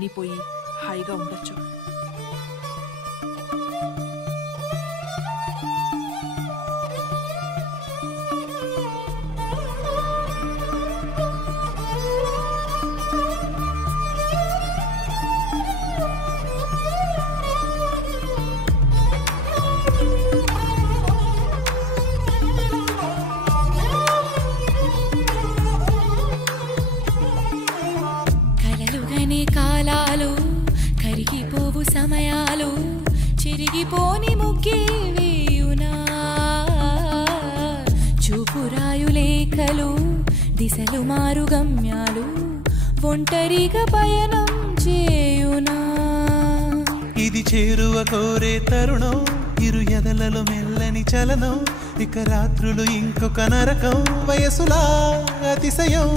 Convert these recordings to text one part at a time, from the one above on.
అన్నీ పోయి హాయిగా ఉండొచ్చు. కాలాలు కరిగిపోవు సమయాలు చెరిగిపోని ముగ్గే వేయునా చూపురాయు లేఖలు దిశలు మారు గమ్యాలు ఒంటరిగా పయనం చేయునా ఇది చేరువ కోరే తరుణం ఇరు ఎదలలో మెల్లని చలనం ఇక రాత్రులు ఇంకొక నరకం వయసులా అతిశయం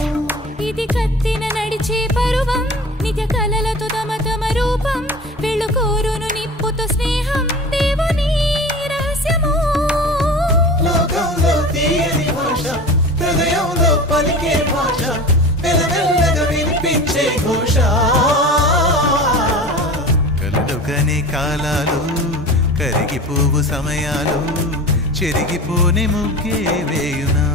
ఇది కత్తిన నడిచే పరువం నిత్య కలలతో తమ తమ రూపం వెళ్ళు కోరును నిప్పుతో స్నేహం దేవుని రహస్యము లోకంలో తీయని భాష హృదయంలో పలికే భాష మెల్లమెల్లగా వినిపించే ఘోష కలలుగనే కాలాలు కరిగిపోవు సమయాలు చెరిగిపోని ముగ్గే వేయునా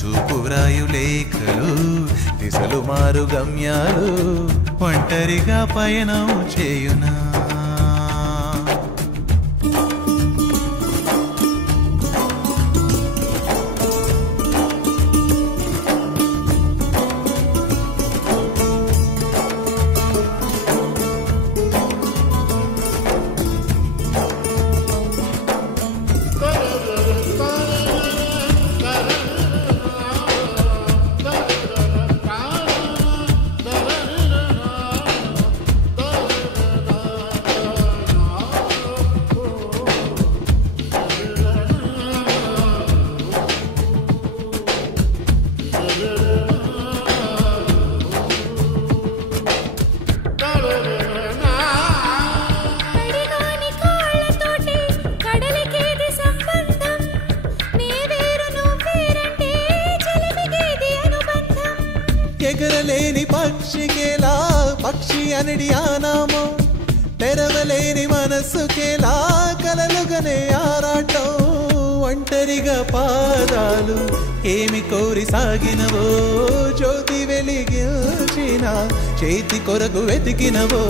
చూపురాయు లేఖలు దిశలు మారు గమ్యాలు ఒంటరిగా పయనం చేయునా ఎగరలేని పక్షికేలా పక్షి అనడి ఆనామో తెరవలేని మనస్సుకేలా కలలుగనే ఆరాటం ఒంటరిగా పాదాలు ఏమి కోరి సాగినవో జ్యోతి వెలిగించిన చేతి కొరకు వెతికినవో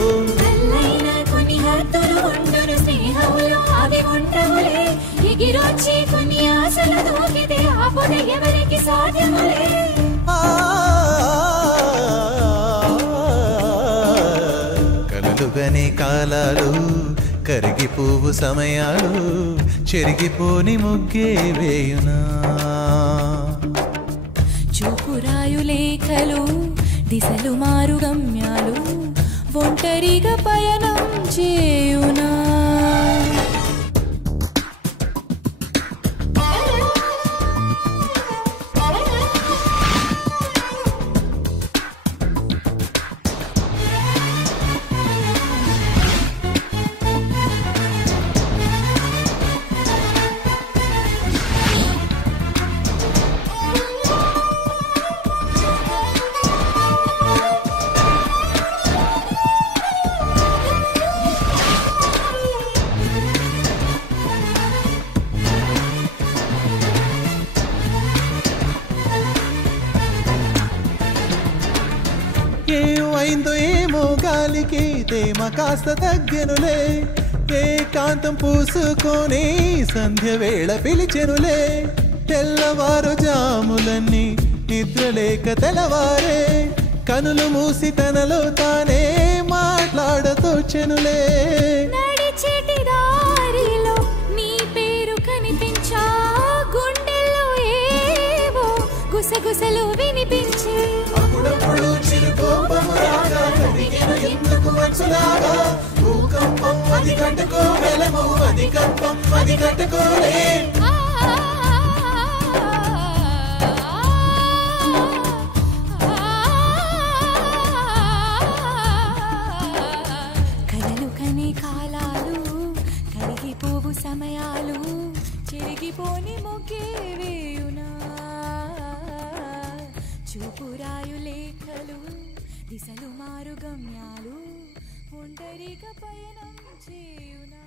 కొన్ని హద్దులు ఉండును స్నేహములు అవి ఉండవులే ఎగిరొచ్చి కొన్ని ఆశలు దూకితే ఆపుదే ఎవరికి సాధ్యములే కలలుగనే కాలాలు కరిగిపోవు సమయాలు చెరిగిపోని ముగ్గే వేయునా చూపురాయు లేఖలు దిశలు మారు గమ్యాలు ఒంటరిగా పయనం చేయునా ఏమైందో ఏమో గాలికి తేమ కాస్త తగ్గెనులే ఏకాంతం పూసుకొని సంధ్య వేళ పిలిచెనులే తెల్లవారు జాములన్నీ నిద్రలేక తెల్లవారే కనులు మూసి తనలో తానే మాట్లాడతోచెనులే నడిచేటి దారిలో నీ పేరు కనిపించా గుండెల్లో ఏవో గుసగుసలు వినిపించే అప్పుడప్పుడు చిరుకోపము రాగా కదిగెను ఎందుకు మనసులాగా భూకంపం అది కట్టుకోగలము అది కంపం అది కట్టుకోలే కలలు కనే కాలాలు కరిగిపోవు సమయాలు చెరిగిపోని మొగ్గే వేయునా చూపురాయు లేఖలు దిశలు మారు గమ్యాలు ఒంటరిగా పయనం చేయునా